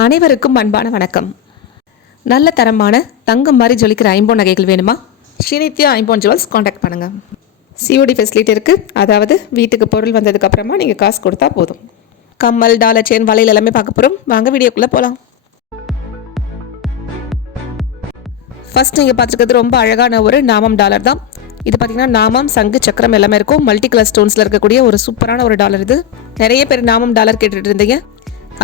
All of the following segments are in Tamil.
அனைவருக்கும் அன்பான வணக்கம். நல்ல தரமான தங்கம் மாதிரி ஜொலிக்கிற ஐம்பொன் நகைகள் வேணுமா? ஸ்ரீநித்யா ஐம்பொன் ஜுவல்ஸ் காண்டாக்ட் பண்ணுங்கள். சிஓடி ஃபெசிலிட்டி இருக்குது. அதாவது வீட்டுக்கு பொருள் வந்ததுக்கப்புறமா நீங்கள் காசு கொடுத்தா போதும். கம்மல், டாலர் செயின், வளையல் எல்லாமே பார்க்க போகிறோம். வாங்க வீடியோக்குள்ளே போகலாம். ஃபர்ஸ்ட் நீங்கள் பார்த்துருக்கிறது ரொம்ப அழகான ஒரு நாமம் டாலர் தான். இது பார்த்தீங்கன்னா நாமம், சங்கு, சக்கரம் எல்லாமே இருக்கும். மல்டி கலர் ஸ்டோன்ஸில் இருக்கக்கூடிய ஒரு சூப்பரான ஒரு டாலர் இது. நிறைய பேர் நாமம் டாலர் கேட்டுட்டு இருந்தீங்க,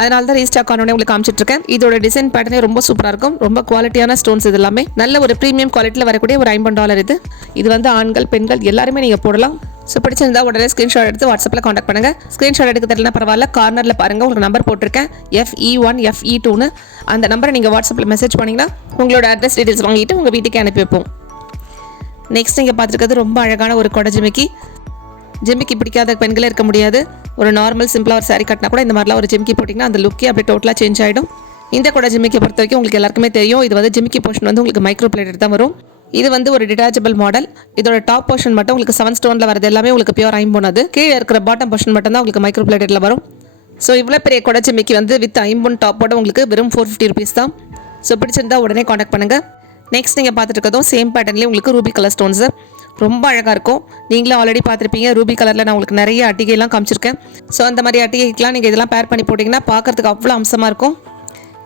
அதனால தான் ரீஸ்டாக் ஆனோடனே உங்களுக்கு காமிச்சிட்ருக்கேன். இதோட டிசைன் பேட்டர்னே ரொம்ப சூப்பராக இருக்கும். ரொம்ப குவாலிட்டியான ஸ்டோன்ஸ் இது எல்லாமே. நல்ல ஒரு ப்ரீமியம் குவாலிட்டியில் வரக்கூடிய ஒரு $50 இது. இது வந்து ஆண்கள், பெண்கள் எல்லாருமே நீங்கள் போடலாம். ஸோ பிடிச்சிருந்தா உடனே ஸ்க்ரீன்ஷாட் எடுத்து வாட்ஸ்அப்பில் காண்டாக்ட் பண்ணுங்கள். ஸ்க்ரீன்ஷாட் எடுக்க தெரியலனா பரவாயில்ல, கார்னரில் பாருங்கள், உங்களுக்கு நம்பர் போட்டிருக்கேன் FE1 FE2ன்னு. அந்த நம்பரை நீங்கள் வாட்ஸ்அப்பில் மெசேஜ் பண்ணிங்கன்னா உங்களோட அட்ரஸ் டீட்டெயில்ஸ் வாங்கிட்டு உங்கள் வீட்டுக்கு அனுப்பி வைப்போம். நெக்ஸ்ட் நீங்கள் பார்த்துருக்கிறது ரொம்ப அழகான ஒரு கொடை ஜிமிக்கி. ஜிமிக்கி பிடிக்காத பெண்களே இருக்க முடியாது. ஒரு நார்மல் சிம்பிளாக ஒரு சாரி கட்டினா கூட இந்த மாதிரிலாம் ஒரு ஜிமிக்கி போட்டிங்கன்னா அந்த லுக்கே அப்படியே டோட்டலாக சேஞ்ச் ஆகிடும். இந்த கூட ஜிமிக்கி பொறுத்த வரைக்கும் உங்களுக்கு எல்லாருக்குமே தெரியும், இது வந்து ஜிமிக்கி போர்ஷன் வந்து உங்களுக்கு மைக்ரோ பிளேட்டட் தான் வரும். இது வந்து ஒரு டிட்டாச்சபிள் மாடல். இதோட டாப் போர்ஷன் மட்டும் உங்களுக்கு 7 ஸ்டோனில் வரது எல்லாமே உங்களுக்கு பியூர் ஐம்பொன். அது கீழே இருக்கிற பாட்டம் போர்ஷன் மட்டும் தான் உங்களுக்கு மைக்ரோ பிளேட்டடில் வரும். ஸோ இவ்வளோ பெரிய கொடை ஜிமிக்கி வந்து வித் ஐம்பொன் டாப்போட உங்களுக்கு வெறும் 450 rupees தான். ஸோ பிடிச்சிருந்தா உடனே காண்டாக்ட் பண்ணுங்கள். நெக்ஸ்ட் நீங்கள் பார்த்துட்டு இருக்கதும் சேம் பேட்டர்ன்லேயே உங்களுக்கு ரூபி கலர் ஸ்டோன்ஸு ரொம்ப அழகாக இருக்கும். நீங்களும் ஆல்ரெடி பார்த்துருப்பீங்க, ரூபி கலரில் நான் உங்களுக்கு நிறைய அட்டிகைலாம் காமிச்சிருக்கேன். ஸோ அந்த மாதிரி அட்டிகைக்கெலாம் நீங்கள் இதெல்லாம் பேர் பண்ணி போட்டிங்கன்னா பார்க்குறதுக்கு அவ்வளோ அம்சமாக இருக்கும்.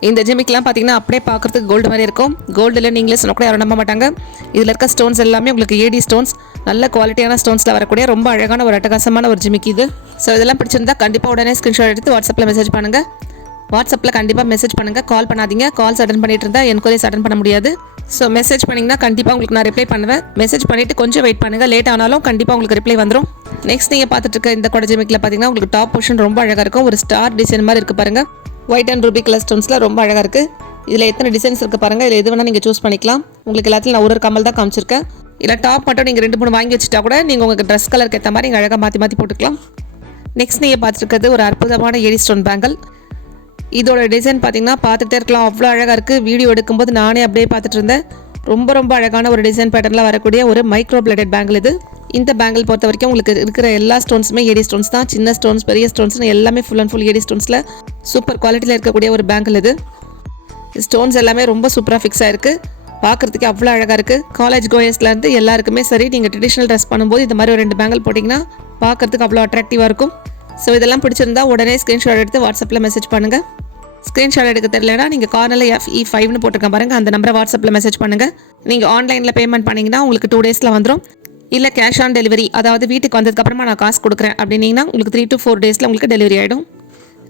இந்த ஜிமிக்கெலாம் பார்த்தீங்கன்னா அப்படியே பார்க்குறதுக்கு கோல்டு மாதிரி இருக்கும். கோல்டில் நீங்களே சொன்ன கூட யாரும் நம்ப மாட்டாங்க. இதில் இருக்க ஸ்டோன்ஸ் எல்லாமே உங்களுக்கு ஏடி ஸ்டோன்ஸ், நல்ல குவாலிட்டியான ஸ்டோன்ஸில் வரக்கூடிய ரொம்ப அழகான ஒரு அட்டகாசமான ஒரு ஜிமிக்கி இது. ஸோ இதெல்லாம் பிடிச்சிருந்தா கண்டிப்பாக உடனே ஸ்க்ரீன்ஷாட் எடுத்து வாட்ஸ்அப்பில் மெசேஜ் பண்ணுங்கள். வாட்ஸ்அப்பில் கண்டிப்பாக மெசேஜ் பண்ணுங்கள், கால் பண்ணாதீங்க. கால்ஸ் அட்டன் பண்ணிட்டு இருந்தால் என்கொயரிஸ் அட்டன் பண்ண முடியாது. ஸோ மெசேஜ் பண்ணிங்கன்னா கண்டிப்பாக உங்களுக்கு நான் ரிப்ளை பண்ணுவேன். மெசேஜ் பண்ணிவிட்டு கொஞ்சம் வெயிட் பண்ணுங்கள், லேட் ஆனாலும் கண்டிப்பாக உங்களுக்கு ரிப்ளை வந்துடும். நெக்ஸ்ட் நீங்கள் பார்த்துட்டு இருக்க இந்த கொடை ஜிமிக்கில் பார்த்தீங்கன்னா உங்களுக்கு டாப் போர்ஷன் ரொம்ப அழகாக இருக்கும். ஒரு ஸ்டார் டிசைன் மாதிரி இருக்குது பாருங்கள். ஒயிட் அண்ட் ரூபி கலர் ஸ்டோன்ஸில் ரொம்ப அழகாக இருக்குது. இதில் எத்தனை டிசைன்ஸ் இருக்குது பாருங்கள். இதில் எது வேணால் நீங்கள் சூஸ் பண்ணிக்கலாம். உங்களுக்கு எல்லாத்தையும் நான் ஒரு கம்மல் தான் காமிச்சிருக்கேன். இல்லை டாப் மட்டும் நீங்கள் 2-3 வாங்கி வச்சுட்டா கூட நீங்கள் உங்களுக்கு ட்ரெஸ் கலருக்கு ஏற்ற மாதிரி நீங்கள் அழகாக மாற்றி போட்டுக்கலாம். நெக்ஸ்ட் நீங்கள் பார்த்துருக்கிறது ஒரு அற்புதமான ஏடி ஸ்டோன் பேங்கிள். இதோட டிசைன் பார்த்தீங்கன்னா பார்த்துட்டே இருக்கலாம், அவ்வளோ அழகாக இருக்குது. வீடியோ எடுக்கும்போது நானே அப்படியே பார்த்துட்டு இருந்தேன். ரொம்ப அழகான ஒரு டிசைன் பேட்டர்னில் வரக்கூடிய ஒரு மைக்ரோ பிளேடட் பேங்கிள் இது. இந்த பேங்கிள் பொறுத்த வரைக்கும் உங்களுக்கு இருக்கிற எல்லா ஸ்டோன்ஸுமே ஏடி ஸ்டோன்ஸ் தான். சின்ன ஸ்டோன்ஸ், பெரிய ஸ்டோன்ஸ்னு எல்லாமே ஃபுல் அண்ட் ஃபுல் ஏடி ஸ்டோன்ஸில் சூப்பர் குவாலிட்டியில் இருக்கக்கூடிய ஒரு பேங்கிள் இது. ஸ்டோன்ஸ் எல்லாமே ரொம்ப சூப்பராக ஃபிக்ஸ் ஆகிருக்கு. பார்க்குறதுக்கு அவ்வளோ அழகாக இருக்குது. காலேஜ் கோயர்ஸ்லேருந்து எல்லாருக்குமே சரி, நீங்கள் ட்ரெடிஷ்னல் ட்ரெஸ் பண்ணும்போது இந்த மாதிரி ஒரு 2 பேங்கிள் போட்டிங்கன்னா பார்க்குறதுக்கு அவ்வளோ அட்ராக்டிவாக இருக்கும். ஸோ இதெல்லாம் பிடிச்சிருந்தா உடனே ஸ்க்ரீன்ஷாட் எடுத்து வாட்ஸ்அப்பில் மெசேஜ் பண்ணுங்கள். ஸ்க்ரீன்ஷாட் எடுக்க தெரியலனா நீங்கள் கார்னரில் FE5ன்னு போட்டிருக்கேன் பாருங்கள், அந்த நம்பரை வாட்ஸ்அப்பில் மெசேஜ் பண்ணுங்கள். நீங்கள் ஆன்லைனில் பேமெண்ட் பண்ணிங்கன்னா உங்களுக்கு 2 daysல வந்துடும். இல்லை கேஷ் ஆன் டெலிவரி, அதாவது வீட்டுக்கு வந்ததுக்கப்புறமா நான் காசு கொடுக்குறேன் அப்படின்னீங்கன்னா உங்களுக்கு 3 to 4 daysல உங்களுக்கு டெலிவரி ஆகிடும்.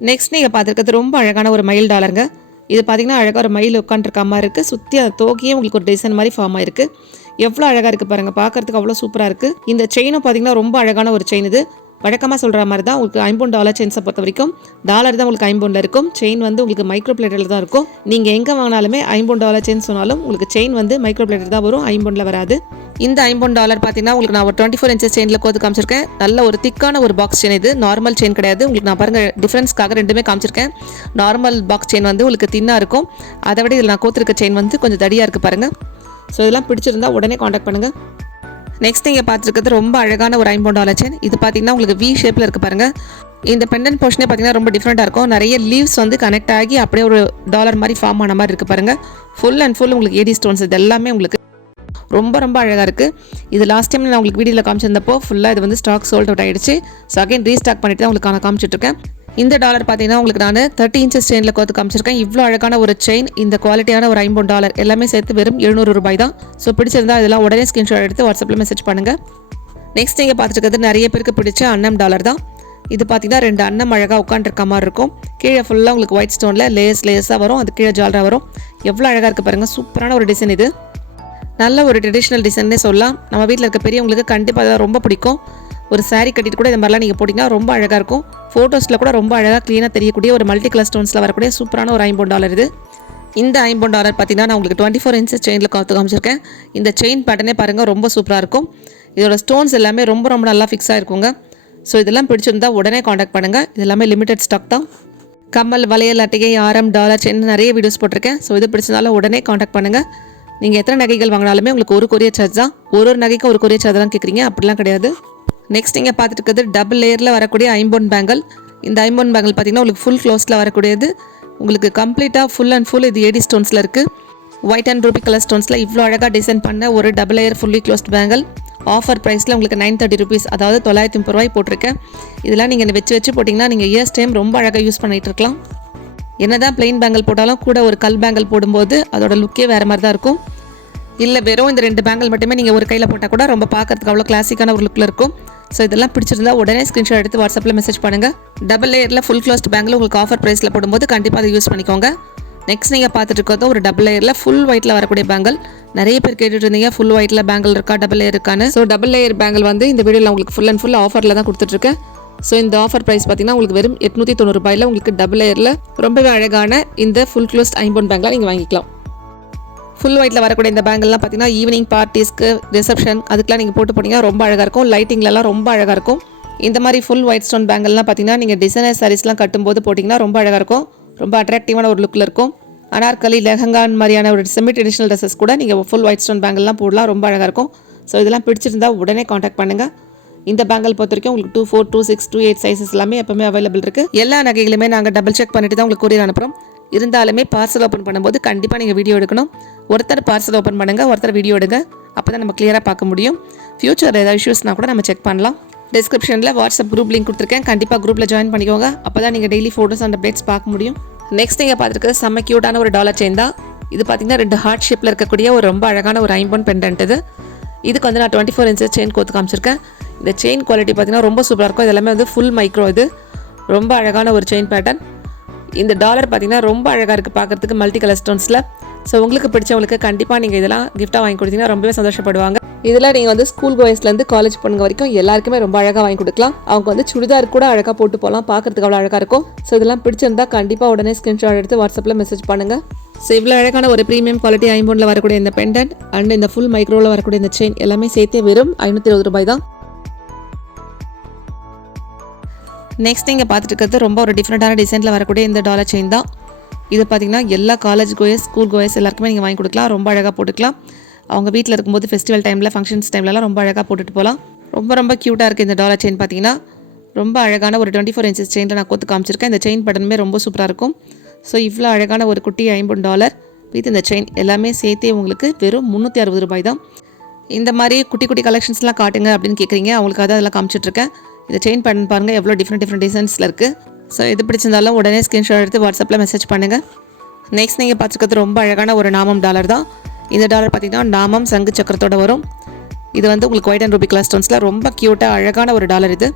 நெக்ஸ்ட் நீங்கள் பார்த்துருக்கிறது ரொம்ப அழகான ஒரு மயில் டாலருங்க. இது பார்த்தீங்கன்னா அழகாக ஒரு மயில் உட்காந்துருக்க மாதிரி இருக்குது. சுற்றி அந்த தோகையே உங்களுக்கு ஒரு டிசைன் மாதிரி ஃபார்ம் ஆயிருக்கு. எவ்வளோ அழகாக இருக்குது பாருங்கள், பார்க்குறதுக்கு அவ்வளோ சூப்பராக இருக்குது. இந்த செயினும் பார்த்தீங்கன்னா ரொம்ப அழகான ஒரு செயின் இது. வழக்கமாக சொல்கிற மாதிரி தான் உங்களுக்கு $50 செயின்ஸை பொறுத்த வரைக்கும் டாலர் தான் உங்களுக்கு $50 இருக்கும். செயின் வந்து உங்களுக்கு மைக்ரோ பிளேட்டடில் தான் இருக்கும். நீங்கள் எங்கே வாங்கினாலுமே $50 செயின் சொன்னாலும் உங்களுக்கு செயின் வந்து மைக்ரோ பிளேட்டட் தான் வரும், $50 வராது. இந்த $50 பார்த்தீங்கன்னா உங்களுக்கு நான் ஒரு 24 inches செயினில் கோத்து காமிச்சிருக்கேன். நல்ல ஒரு திக்கான ஒரு பாக்ஸ் செயின் இது, நார்மல் செயின் கிடையாது. உங்களுக்கு நான் பாருங்கள் டிஃப்ரென்ஸ்க்காக ரெண்டுமே காமிச்சிருக்கேன். நார்மல் பாக்ஸ் செயின் வந்து உங்களுக்கு தின்னாக இருக்கும், அதை விட இதில் நான் கோத்துருக்க செயின் வந்து கொஞ்சம் தடியாக இருக்குது பாருங்கள். ஸோ இதெல்லாம் பிடிச்சிருந்தா உடனே காண்டாக்ட் பண்ணுங்கள். நெக்ஸ்ட் நீங்கள் பார்த்துருக்கிறது ரொம்ப அழகான ஒரு $50 செயின். இது பார்த்தீங்கன்னா உங்களுக்கு V ஷேப்பில் இருக்குது பாருங்கள். இந்த பெண்டன்ட் போர்ஷனே பார்த்தீங்கன்னா ரொம்ப டிஃப்ரெண்ட்டாக இருக்கும். நிறைய லீவ்ஸ் வந்து கனெக்ட் ஆகி அப்படியே ஒரு டாலர் மாதிரி ஃபார்ம் ஆன மாதிரி இருக்குது பாருங்கள். ஃபுல் அண்ட் ஃபுல் உங்களுக்கு ஏடி ஸ்டோன்ஸ் இது எல்லாமே உங்களுக்கு ரொம்ப அழகாக இருக்குது. இது லாஸ்ட் டைம் நான் உங்களுக்கு வீடியோவில் காமிச்சிருந்தப்போ ஃபுல்லாக இது வந்து ஸ்டாக் சோல்ட் அவுட் ஆகிடுச்சு. ஸோ அகைன் ரீஸ்டாக் பண்ணிவிட்டு தான் உங்களுக்கு நான் காமிச்சிட்ருக்கேன். இந்த டாலர் பார்த்தீங்கன்னா உங்களுக்கு நான் 30 inches செயினில் கோத்து காமிச்சிருக்கேன். இவ்வளோ அழகான ஒரு செயின், இந்த குவாலிட்டியான ஒரு $50 எல்லாமே சேர்த்து வெறும் ₹700 தான். ஸோ பிடிச்சிருந்தா இதெல்லாம் உடனே ஸ்க்ரீன்ஷாட் எடுத்து வாட்ஸ்அப்பில் மெசேஜ் பண்ணுங்கள். நெக்ஸ்ட் நீங்கள் பார்த்துட்டு இருக்கிறது நிறைய பேருக்கு பிடிச்ச அன்னம் டாலர் தான். இது பார்த்தீங்கன்னா 2 அன்னம் அழகாக உட்காந்துருக்க மாதிரி இருக்கும். கீழே ஃபுல்லாக உங்களுக்கு ஒயிட் ஸ்டோனில் லேயர்ஸாக வரும், அது கீழே ஜாலராக வரும். எவ்வளோ அழகாக இருக்குது பாருங்கள், சூப்பரான ஒரு டிசைன் இது. நல்ல ஒரு ட்ரெடிஷ்னல் டிசைன்னே சொல்லலாம். நம்ம வீட்டில் இருக்க பெரியவங்களுக்கு கண்டிப்பாக அதை ரொம்ப பிடிக்கும். ஒரு சாரீ கட்டிட்டு கூட இந்த மாதிரிலாம் நீங்கள் போட்டிங்கன்னா ரொம்ப அழகாக இருக்கும். ஃபோட்டோஸில் கூட ரொம்ப அழகாக க்ளீனாக தெரியக்கூடிய ஒரு மல்டி கலர் ஸ்டோன்ஸில் வரக்கூடிய சூப்பரான ஒரு $50 இது. இந்த $50 பார்த்தீங்கன்னா நான் உங்களுக்கு 24 inches செயினில் காத்து காமிச்சிருக்கேன். இந்த செயின் பேட்டர்னே பாருங்கள், ரொம்ப சூப்பராக இருக்கும். இதோட ஸ்டோன்ஸ் எல்லாமே ரொம்ப நல்லா ஃபிக்ஸ் ஆகிருக்குங்க. ஸோ இதெல்லாம் பிடிச்சிருந்தா உடனே காண்டாக்ட் பண்ணுங்கள். இது எல்லாமே லிமிடெட் ஸ்டாக் தான். கம்மல், வளையல், அட்டிகை, ஆரம், டாலர் செயின் நிறைய வீடியோஸ் போட்டிருக்கேன். ஸோ இது பிடிச்சதால உடனே காண்டாக்ட் பண்ணுங்கள். நீங்கள் எத்தனை நகைகள் வாங்கினாலுமே உங்களுக்கு ஒரு கொரியர் சார்ஜ் தான். ஒரு நகைக்கு ஒரு கொரியர் சார்ஜ் தான் கேட்குறீங்க, அப்படிலாம் கிடையாது. நெக்ஸ்ட் நீங்கள் பார்த்துட்டு இருக்கிறது டபுள் லேயரில் வரக்கூடிய ஐம்பொன் பேங்கிள். இந்த ஐம்பொன் பேங்கிள் பார்த்தீங்கன்னா உங்களுக்கு ஃபுல் க்ளோஸில் வரக்கூடியது. உங்களுக்கு கம்ப்ளீட்டாக ஃபுல் அண்ட் ஃபுல் இது ஏடி ஸ்டோன்ஸில் இருக்குது. ஒயிட் அண்ட் ரூபி கலர் ஸ்டோன்ஸில் இவ்வளோ அழகாக டிசைன் பண்ண ஒரு double layer fully closed bangle offer ப்ரைஸில் உங்களுக்கு 930 rupees, அதாவது 930 ரூபாய் போட்டிருக்கேன். இதெல்லாம் நீங்கள் வச்சு போட்டிங்கன்னா நீங்கள் இயர்ஸ் டைம் ரொம்ப அழகாக யூஸ் பண்ணிகிட்டு இருக்கலாம். என்ன தான் பிளெயின் பேங்கிள் போட்டாலும் கூட ஒரு கல் பேங்கிள் போடும்போது அதோட லுக்கே வேறு மாதிரி தான் இருக்கும். இல்லை வெறும் இந்த 2 பேங்கிள் மட்டுமே நீங்கள் ஒரு கையில் போட்டால் கூட ரொம்ப பார்க்கறதுக்கு அவ்வளோ கிளாசிக்கான ஒரு லுக்கில் இருக்கும். ஸோ இதெல்லாம் பிடிச்சிருந்தா உடனே ஸ்க்ரீன்ஷாட் எடுத்து வாட்ஸ்அப்பில் மெசேஜ் பண்ணுங்கள். டபுள் லேயரில் ஃபுல் க்ளோஸ்ட் பேங்கிள் உங்களுக்கு ஆஃபர் ப்ரைஸில் போடும்போது கண்டிப்பாக அதை யூஸ் பண்ணிக்கோங்க. நெக்ஸ்ட் நீங்கள் பார்த்துட்டு இருக்கிறது ஒரு டபுள் லேயரில் ஃபுல் ஒயிட்டில் வரக்கூடிய பேங்கிள். நிறைய பேர் கேட்டுட்டு இருந்தீங்க ஃபுல் ஒயிட்டில் பேங்கிள் இருக்கா, டபுள் லேயர் இருக்கான்னு. ஸோ டபுள் லேயர் பேங்கிள் வந்து இந்த வீடியோவில் உங்களுக்கு ஃபுல் அண்ட் ஃபுல் ஆஃபரில் தான் கொடுத்துட்ருக்கேன். ஸோ இந்த ஆஃபர் ப்ரைஸ் பார்த்தீங்கன்னா உங்களுக்கு வெறும் 890 ரூபாயில் உங்களுக்கு டபுள் லேயரில் ரொம்பவே அழகான இந்த ஃபுல் க்ளோஸ்ட் ஐம்பொன் பேங்கிளாக நீங்கள் வாங்கிக்கலாம். ஃபுல் ஒயிட்டில் வரக்கூடிய இந்த பேங்கிள்லாம் பார்த்தீங்கன்னா ஈவினிங் பார்ட்டிஸ்க்கு, ரிசப்ஷன் அதுக்கெலாம் நீங்கள் போட்டு போனீங்கன்னா ரொம்ப அழகாக இருக்கும். லைட்டிங்லலாம் ரொம்ப அழகாக இருக்கும். இந்த மாதிரி ஃபுல் ஒயிட் ஸ்டோன் பேங்கிள்லாம் பார்த்தீங்கன்னா நீங்கள் டிசைனர் சாரீஸ்லாம் கட்டும்போது போட்டிங்கன்னா ரொம்ப அழகாக இருக்கும். ரொம்ப அட்ராக்டிவான ஒரு லுக்கில் இருக்கும். அனார்கலி, லெஹங்கான் மாதிரியான ஒரு செமி ட்ரெடிஷனல் ட்ரெஸ்ஸஸ் கூட நீங்கள் ஃபுல் ஒயிட் ஸ்டோன் பேங்கிள்லாம் போடலாம். ரொம்ப அழகாக இருக்கும். ஸோ இதெல்லாம் பிடிச்சிருந்தா உடனே காண்டாக்ட் பண்ணுங்கள். இந்த பேங்கிள் பொறுத்த வரைக்கும் உங்களுக்கு 24, 26, 28 சைஸஸ் எல்லாமே எப்பவுமே அவைலபிள் இருக்குது. எல்லா நகைகளுமே நாங்கள் டபுள் செக் பண்ணிட்டு தான் உங்களுக்கு கொரியர் அனுப்புகிறோம். இருந்தாலுமே பார்சல் ஓப்பன் பண்ணும்போது கண்டிப்பாக நீங்கள் வீடியோ எடுக்கணும். ஒருத்தர் பார்சல் ஓப்பன் பண்ணுங்கள், ஒருத்தர் வீடியோ எடுங்க. அப்போ தான் நம்ம கிளியராக பார்க்க முடியும். ஃபியூச்சர் ஏதாவது இஷ்யூஸ்னால் கூட நம்ம செக் பண்ணலாம். டிஸ்கிரிப்ஷனில் வாட்ஸ்அப் குரூப் லிங்க் கொடுத்துருக்கேன். கண்டிப்பாக குரூப்பில் ஜாயின் பண்ணிக்கோங்க. அப்போ தான் நீங்கள் டெய்லி ஃபோட்டோஸ் அண்ட் அப்டேட்ஸ் பார்க்க முடியும். நெக்ஸ்ட் நீங்கள் பார்த்துருக்குறது செம்ம க்யூட்டான ஒரு டாலர் செயின் தான். இது பார்த்தீங்கன்னா 2 ஹார்ட் ஷேப்பில் இருக்கக்கூடிய ஒரு ரொம்ப அழகான ஒரு ஐம்பொன் பெண்டன்ட் இது. இதுக்கு வந்து நான் 24 inches செயின் கோத்து காமிச்சிருக்கேன். இந்த செயின் குவாலிட்டி பார்த்தீங்கன்னா ரொம்ப சூப்பராக இருக்கும். இது எல்லாமே வந்து ஃபுல் மைக்ரோ. இது ரொம்ப அழகான ஒரு செயின் பேட்டர்ன். இந்த டாலர் பார்த்தீங்கன்னா ரொம்ப அழகாக இருக்குது பார்க்குறதுக்கு மல்டி கலர் ஸ்டோன்ஸில். ஸோ உங்களுக்கு பிடிச்சவங்களுக்கு கண்டிப்பாக நீங்கள் இதெல்லாம் கிஃப்ட்டாக வாங்கி கொடுத்தீங்கன்னா ரொம்பவே சந்தோஷப்படுவாங்க. இதில் நீங்கள் வந்து ஸ்கூல் கோயஸ்லேருந்து காலேஜ் பொண்ணுங்க வரைக்கும் எல்லாருக்குமே ரொம்ப அழகாக வாங்கி கொடுக்கலாம். அவங்க வந்து சுடிதார் கூட அழகாக போட்டு போகலாம், பார்க்குறதுக்கு அவ்வளோ அழகாக இருக்கும். ஸோ இதெல்லாம் பிடிச்சிருந்தா கண்டிப்பாக உடனே ஸ்க்ரீன்ஷாட் எடுத்து வாட்ஸ்அப்பில் மெசேஜ் பண்ணுங்கள். ஸோ இவ்வளோ அழகான ஒரு ப்ரீமியம் குவாலிட்டி ஐம்பொன்னில் வரக்கூடிய இந்த பெண்டன்ட் அண்ட் இந்த ஃபுல் மைக்ரோவில் வரக்கூடிய இந்த செயின் எல்லாமே சேர்த்தே வெறும் 520 ரூபாய் தான். நெக்ஸ்ட் நீங்கள் பார்த்துட்டு இருக்கிறது ரொம்ப ஒரு டிஃப்ரெண்ட்டான டிசைனில் வரக்கூடிய இந்த டாலர் செயின் தான். இது பார்த்தீங்கன்னா எல்லா காலேஜ் கோயஸ், ஸ்கூல் கோயஸ் எல்லாருக்குமே நீங்கள் வாங்கி கொடுக்கலாம். ரொம்ப அழகாக போட்டுக்கலாம். அவங்க வீட்டில் இருக்கும்போது ஃபெஸ்டிவல் டைமில், ஃபங்க்ஷன்ஸ் டைம்லலாம் ரொம்ப அழகாக போட்டுட்டு போகலாம். ரொம்ப க்யூட்டாக இருக்குது இந்த டாலர் செயின். பார்த்தீங்கன்னா ரொம்ப அழகான ஒரு 24 inches செயினில் நான் கோத்து காமிச்சிருக்கேன். இந்த செயின் பட்டனுமே ரொம்ப சூப்பராக இருக்கும். ஸோ இவ்வளோ அழகான ஒரு குட்டி $50 வித் இந்த செயின் எல்லாமே சேர்த்தே உங்களுக்கு வெறும் 360 ரூபாய் தான். இந்த மாதிரி குட்டி குட்டி கலெக்ஷன்ஸ்லாம் காட்டுங்க அப்படின்னு கேட்குறீங்க. அவங்களுக்கு அதெல்லாம் காமிச்சிட்ருக்கேன். இந்த செயின் பேட்டர்ன் பாருங்கள் எவ்வளோ டிஃப்ரெண்ட் டிசைன்ஸில் இருக்குது. ஸோ இது பிடிச்சிருந்தாலும் உடனே ஸ்க்ரீன்ஷாட் எடுத்து வாட்ஸ்அப்பில் மெசேஜ் பண்ணுங்கள். நெக்ஸ்ட் நீங்கள் பார்த்துக்கிறது ரொம்ப அழகான ஒரு நாமம் டாலர் தான். இந்த டாலர் பார்த்திங்கன்னா நாமம் சங்கு சக்கரத்தோடு வரும். இது வந்து உங்களுக்கு ஒயிட் அண்ட் ரூபி கலர் ஸ்டோன்ஸில் ரொம்ப க்யூட்டாக அழகான ஒரு டாலர் இது.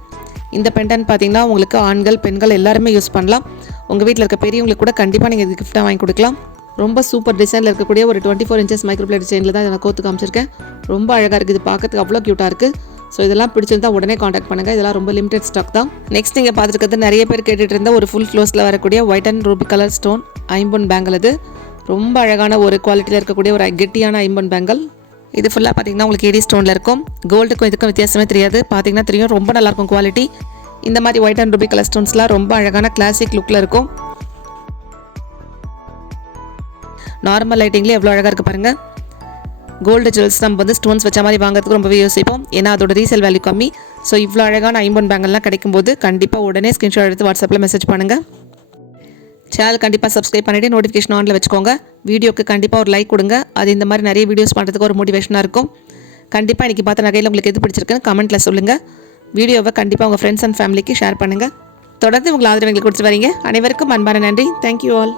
இந்த பெண்டன் பார்த்திங்கன்னா உங்களுக்கு ஆண்கள், பெண்கள் எல்லாருமே யூஸ் பண்ணலாம். உங்கள் வீட்டில் இருக்க பெரியவங்களுக்கு கூட கண்டிப்பாக நீங்கள் இது கிஃப்ட்டாக வாங்கி கொடுக்கலாம். ரொம்ப சூப்பர் டிசைனில் இருக்கக்கூடிய ஒரு 24 inches மைக்ரோப்ளேட் டிசைனில் தான் நான் கோத்து காமிச்சிருக்கேன். ரொம்ப அழகாக இருக்குது. இது பார்க்கறதுக்கு அவ்வளோ க்யூட்டாக இருக்குது. ஸோ இதெல்லாம் பிடிச்சிருந்தா உடனே காண்டாக்ட் பண்ணுங்கள். இதெல்லாம் ரொம்ப லிமிடெட் ஸ்டாக் தான். நெக்ஸ்ட் நீங்கள் பார்த்துருக்கிறது நிறைய பேர் கேட்டுட்டு இருந்த ஒரு ஃபுல் க்ளோஸில் வரக்கூடிய white and ruby colour stone ஐம்பொன் பேங்கிள். இது ரொம்ப அழகான ஒரு குவாலிட்டியில் இருக்கக்கூடிய ஒரு கெட்டியான ஐம்பொன் பேங்கிள். இது ஃபுல்லாக பார்த்தீங்கன்னா உங்களுக்கு ஏடி ஸ்டோனில் இருக்கும். கோல்டுக்கும் இதுக்கும் வித்தியாசமே தெரியாது. பார்த்தீங்கன்னா தெரியும், ரொம்ப நல்லாயிருக்கும் குவாலிட்டி. இந்த மாதிரி ஒயிட் அண்ட் ரூபி கலர் ஸ்டோன்ஸ்லாம் ரொம்ப அழகான கிளாசிக் லுக்கில் இருக்கும். நார்மல் லைட்டிங்லேயே எவ்வளோ அழகாக இருக்குது பாருங்கள். கோல்டு ஜுவல்ஸ் நம்ம வந்து ஸ்டோன்ஸ் வச்ச மாதிரி வாங்குறதுக்கு ரொம்பவே யோசிப்போம். ஏன்னா அதோட ரீசேல் வேல்யூ கம்மி. ஸோ இவ்வளோ அழகான ஐம்பொன் பேங்கிள்லாம் கிடைக்கும்போது கண்டிப்பாக உடனே ஸ்க்ரீன்ஷாட் எடுத்து வாட்ஸ்அப்பில் மெசேஜ் பண்ணுங்கள். சேனல் கண்டிப்பாக சப்ஸ்கிரைப் பண்ணிவிட்டு நோட்டிஃபிகேஷன் ஆனில் வச்சுக்கோங்க. வீடியோக்கு கண்டிப்பாக ஒரு லைக் கொடுங்க. அது இந்த மாதிரி நிறைய வீடியோஸ் பண்ணுறதுக்கு ஒரு மோட்டிவேஷனாக இருக்கும். கண்டிப்பாக இன்றைக்கி பார்த்த நகையில் உங்களுக்கு எது பிடிச்சிருக்குன்னு கமெண்ட்டில் சொல்லுங்கள். வீடியோவை கண்டிப்பாக உங்கள் ஃப்ரெண்ட்ஸ் அண்ட் ஃபேமிலிக்கு ஷேர் பண்ணுங்கள். தொடர்ந்து உங்கள் ஆதரவு எங்களுக்கு கொடுத்து வரீங்க. அனைவருக்கும் அன்பான நன்றி. Thank you all.